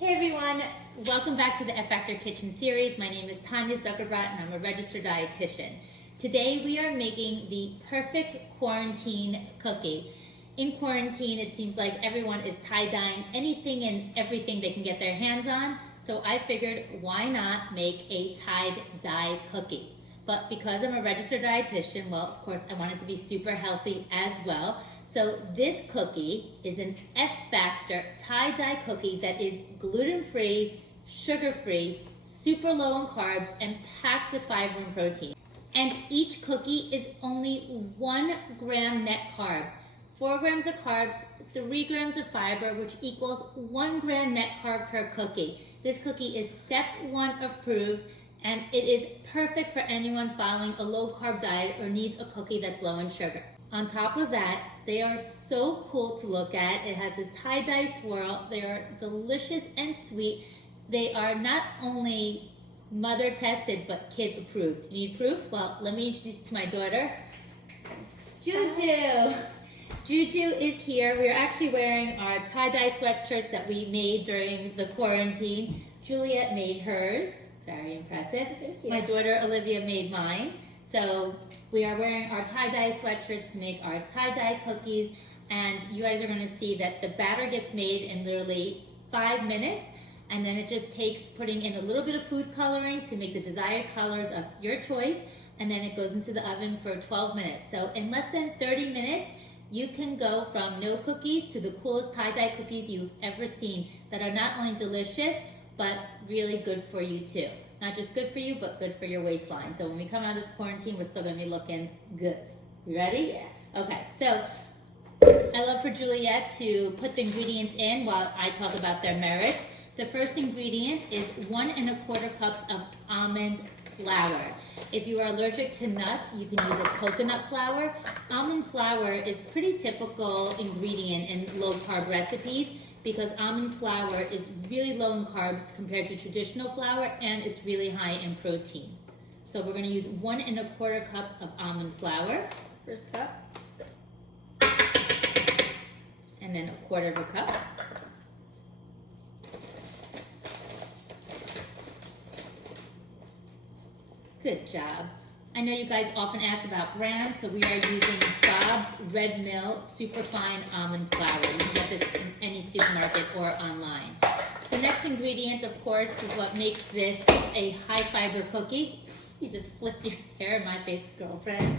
Hey everyone, welcome back to the F Factor Kitchen series. My name is Tanya Zuckerbrot and I'm a registered dietitian. Today we are making the perfect quarantine cookie. In quarantine, it seems like everyone is tie-dyeing anything and everything they can get their hands on. So I figured, why not make a tie-dye cookie? But because I'm a registered dietitian, well, of course, I want it to be super healthy as well. So this cookie is an F Factor tie-dye cookie that is gluten-free, sugar-free, super low in carbs, and packed with fiber and protein. And each cookie is only 1 gram net carb. 4 grams of carbs, 3 grams of fiber, which equals 1 gram net carb per cookie. This cookie is step 1 approved, and it is perfect for anyone following a low carb diet or needs a cookie that's low in sugar. On top of that, they are so cool to look at. It has this tie-dye swirl. They are delicious and sweet. They are not only mother tested, but kid approved. You need proof? Well, let me introduce you to my daughter, Juju. Juju is here. We're actually wearing our tie-dye sweatshirts that we made during the quarantine. Juliet made hers. Very impressive. Thank you. My daughter Olivia made mine. So we are wearing our tie-dye sweatshirts to make our tie-dye cookies, and you guys are going to see that the batter gets made in literally 5 minutes, and then it just takes putting in a little bit of food coloring to make the desired colors of your choice, and then it goes into the oven for 12 minutes. So in less than 30 minutes, you can go from no cookies to the coolest tie-dye cookies you've ever seen that are not only delicious, but really good for you too. Not just good for you, but good for your waistline. So when we come out of this quarantine, we're still gonna be looking good. You ready? Yes. Okay, so I love for Juliet to put the ingredients in while I talk about their merits. The first ingredient is 1 1/4 cups of almond flour. If you are allergic to nuts, you can use a coconut flour. Almond flour is pretty typical ingredient in low carb recipes, because almond flour is really low in carbs compared to traditional flour, and it's really high in protein. So we're going to use 1 1/4 cups of almond flour. First cup. And then 1/4 cup. Good job. I know you guys often ask about brands, so we are using Bob's Red Mill Superfine Almond Flour. You can get this in any supermarket or online. The next ingredient, of course, is what makes this a high fiber cookie. You just flipped your hair in my face, girlfriend.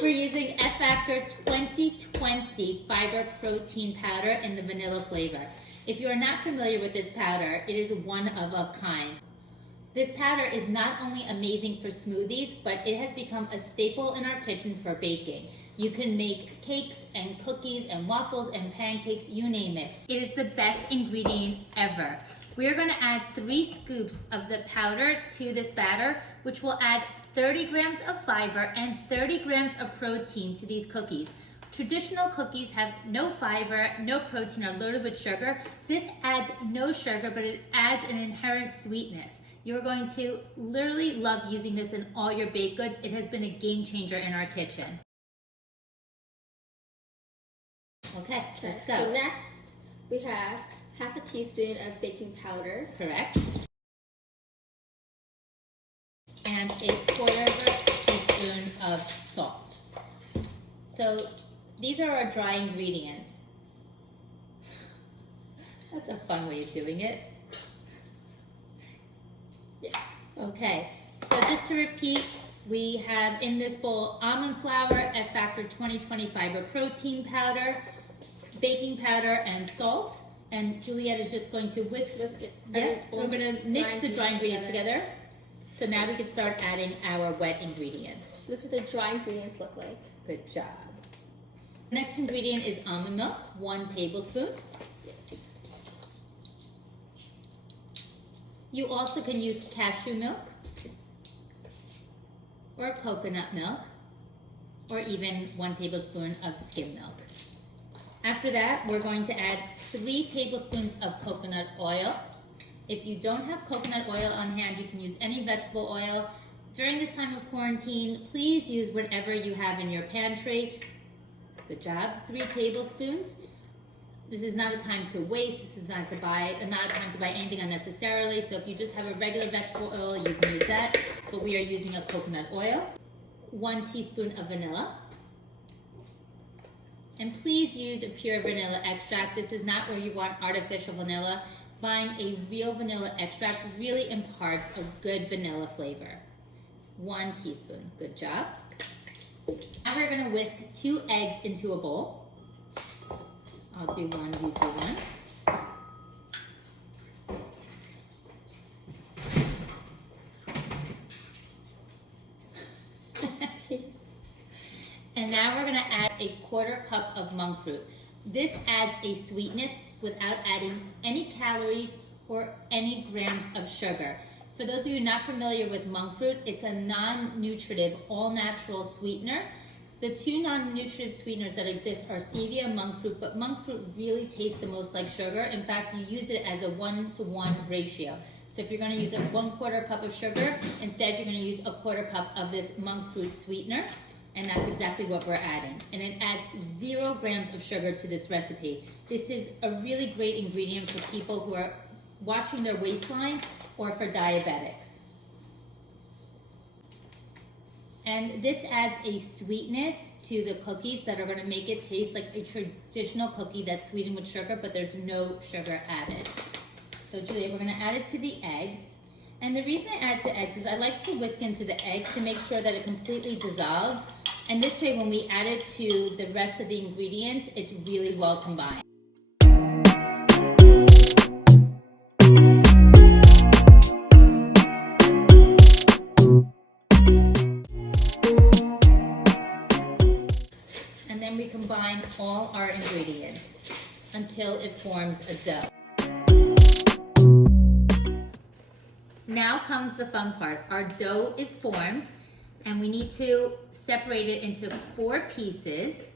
We're using F Factor 2020 Fiber Protein Powder in the vanilla flavor. If you are not familiar with this powder, it is one of a kind. This powder is not only amazing for smoothies, but it has become a staple in our kitchen for baking. You can make cakes and cookies and waffles and pancakes, you name it. It is the best ingredient ever. We are going to add 3 scoops of the powder to this batter, which will add 30 grams of fiber and 30 grams of protein to these cookies. Traditional cookies have no fiber, no protein, or loaded with sugar. This adds no sugar, but it adds an inherent sweetness. You're going to literally love using this in all your baked goods. It has been a game changer in our kitchen. Okay, let's go. So next, we have 1/2 teaspoon of baking powder. Correct. And 1/4 teaspoon of salt. So these are our dry ingredients. That's a fun way of doing it. Yes. Okay, so just to repeat, we have in this bowl almond flour, F Factor 2020 Fiber Protein Powder, baking powder, and salt. And Juliet is just going to whisk it. Yeah, we're going to mix the dry ingredients together. So now we can start adding our wet ingredients. So this is what the dry ingredients look like. Good job. The next ingredient is almond milk, 1 tablespoon. You also can use cashew milk, or coconut milk, or even 1 tablespoon of skim milk. After that, we're going to add 3 tablespoons of coconut oil. If you don't have coconut oil on hand, you can use any vegetable oil. During this time of quarantine, please use whatever you have in your pantry. Good job. 3 tablespoons. This is not a time to waste. This is not a time to buy anything unnecessarily. So if you just have a regular vegetable oil, you can use that. But we are using a coconut oil. 1 teaspoon of vanilla. And please use a pure vanilla extract. This is not where you want artificial vanilla. Buying a real vanilla extract really imparts a good vanilla flavor. 1 teaspoon. Good job. Now we're going to whisk 2 eggs into a bowl. I'll do one, you do one. And now we're going to add a 1/4 cup of monk fruit. This adds a sweetness without adding any calories or any grams of sugar. For those of you not familiar with monk fruit, it's a non-nutritive, all-natural sweetener. The 2 non-nutritive sweeteners that exist are stevia and monk fruit, but monk fruit really tastes the most like sugar. In fact, you use it as a 1-to-1 ratio. So if you're going to use a 1/4 cup of sugar, instead you're going to use a 1/4 cup of this monk fruit sweetener, and that's exactly what we're adding. And it adds 0 grams of sugar to this recipe. This is a really great ingredient for people who are watching their waistlines or for diabetics. And this adds a sweetness to the cookies that are going to make it taste like a traditional cookie that's sweetened with sugar, but there's no sugar added. So Julia, we're going to add it to the eggs. And the reason I add to eggs is I like to whisk into the eggs to make sure that it completely dissolves. And this way, when we add it to the rest of the ingredients, it's really well combined. And then we combine all our ingredients until it forms a dough. Now comes the fun part. Our dough is formed, and we need to separate it into 4 pieces.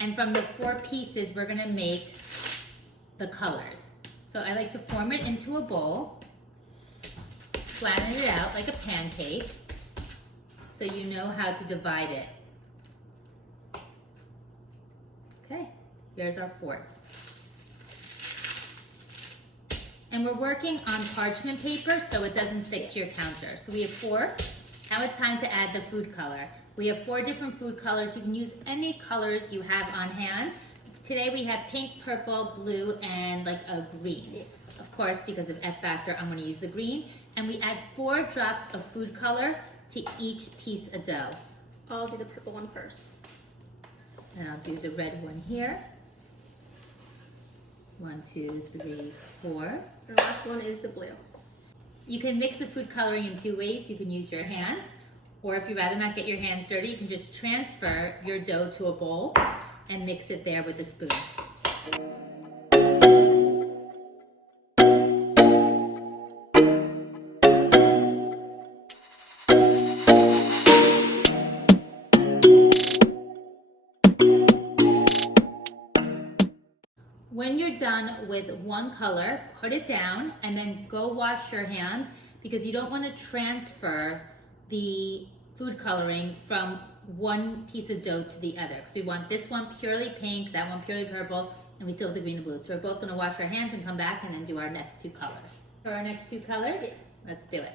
And from the 4 pieces, we're gonna make the colors. So I like to form it into a bowl, flatten it out like a pancake, so you know how to divide it. Okay, here's our forts. And we're working on parchment paper so it doesn't stick to your counter. So we have 4. Now it's time to add the food color. We have 4 different food colors. You can use any colors you have on hand. Today we have pink, purple, blue, and like a green. Of course, because of F factor, I'm gonna use the green. And we add 4 drops of food color to each piece of dough. I'll do the purple one first. And I'll do the red one here. 1, 2, 3, 4. And the last one is the blue. You can mix the food coloring in 2 ways. You can use your hands, or if you'd rather not get your hands dirty, you can just transfer your dough to a bowl and mix it there with a spoon. When you're done with one color, put it down and then go wash your hands, because you don't want to transfer the food coloring from one piece of dough to the other. Because we want this one purely pink, that one purely purple, and we still have the green and blue. So we're both going to wash our hands and come back and then do our next 2 colors. For our next 2 colors? Yes. Let's do it.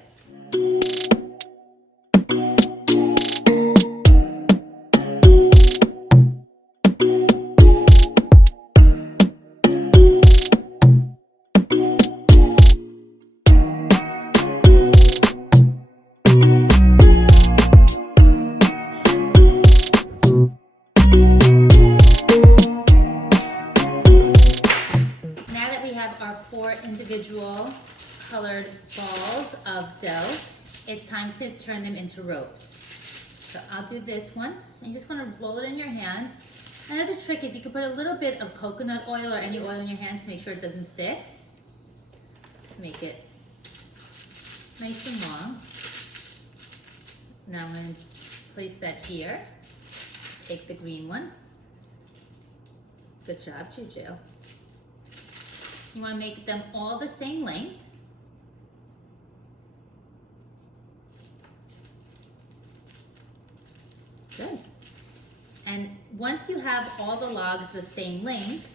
Our 4 individual colored balls of dough, it's time to turn them into ropes. So I'll do this one. You just want to roll it in your hand. Another trick is you can put a little bit of coconut oil or any oil in your hands to make sure it doesn't stick. Make it nice and long. Now I'm going to place that here. Take the green one. Good job, Juju. You want to make them all the same length. Good. And once you have all the logs the same length,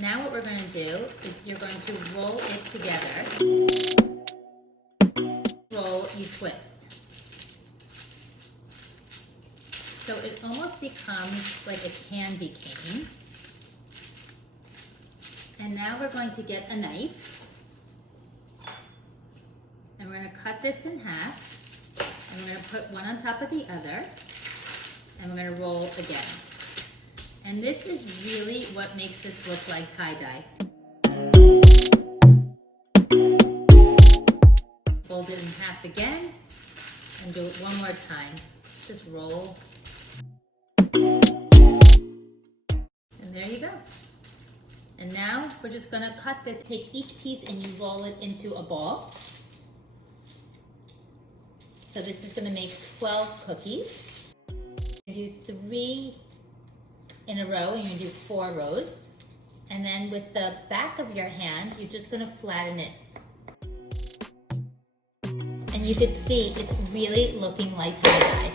now what we're going to do is you're going to roll it together. Roll, you twist. So it almost becomes like a candy cane. And now we're going to get a knife. And we're going to cut this in half. And we're going to put one on top of the other. And we're going to roll again. And this is really what makes this look like tie-dye. Fold it in half again. And do it one more time. Just roll. And there you go. And now we're just gonna cut this. Take each piece and you roll it into a ball. So this is gonna make 12 cookies. You do 3 in a row and you do 4 rows. And then with the back of your hand, you're just gonna flatten it. And you can see it's really looking like tie-dye.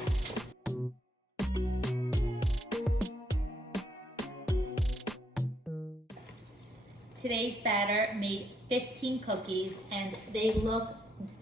Today's batter made 15 cookies and they look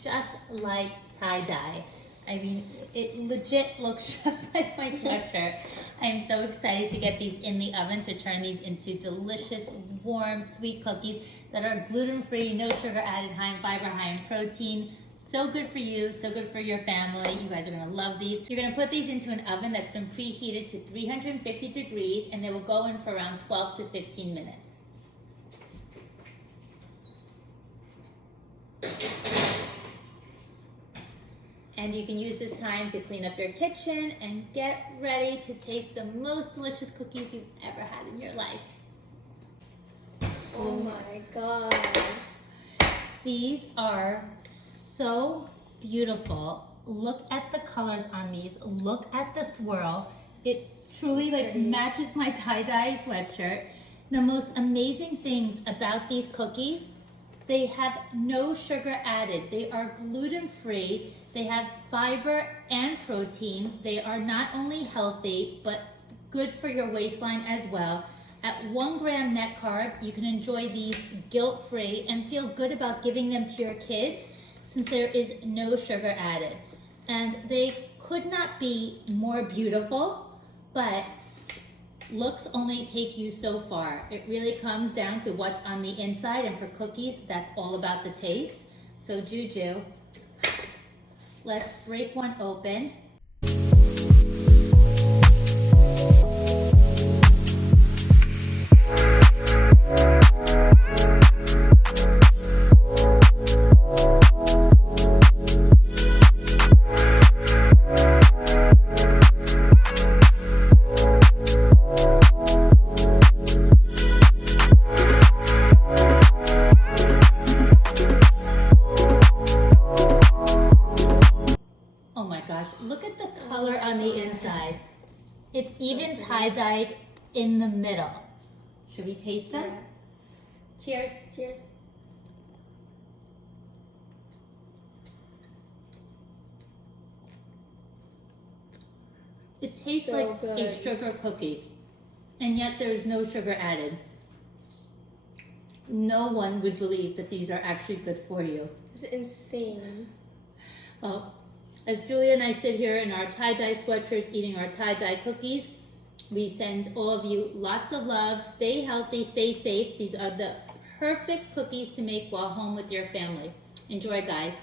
just like tie-dye. I mean, it legit looks just like my sweatshirt. I'm so excited to get these in the oven to turn these into delicious, warm, sweet cookies that are gluten-free, no sugar added, high in fiber, high in protein. So good for you, so good for your family. You guys are gonna love these. You're gonna put these into an oven that's been preheated to 350 degrees and they will go in for around 12 to 15 minutes. And you can use this time to clean up your kitchen and get ready to taste the most delicious cookies you've ever had in your life. Oh my God. These are so beautiful. Look at the colors on these. Look at the swirl. It truly like matches my tie-dye sweatshirt. The most amazing things about these cookies, they have no sugar added. They are gluten-free. They have fiber and protein. They are not only healthy, but good for your waistline as well. At 1 gram net carb, you can enjoy these guilt-free and feel good about giving them to your kids since there is no sugar added. And they could not be more beautiful, but looks only take you so far. It really comes down to what's on the inside, and for cookies, that's all about the taste. So Juju, let's break one open. Look at the color on the inside. It's even tie-dyed in the middle. Should we taste them? Yeah. Cheers. Cheers. It tastes So like good. a sugar cookie, and yet there's no sugar added. No one would believe that these are actually good for you. It's insane. Well, as Julia and I sit here in our tie-dye sweatshirts eating our tie-dye cookies, we send all of you lots of love. Stay healthy, stay safe. These are the perfect cookies to make while home with your family. Enjoy, guys.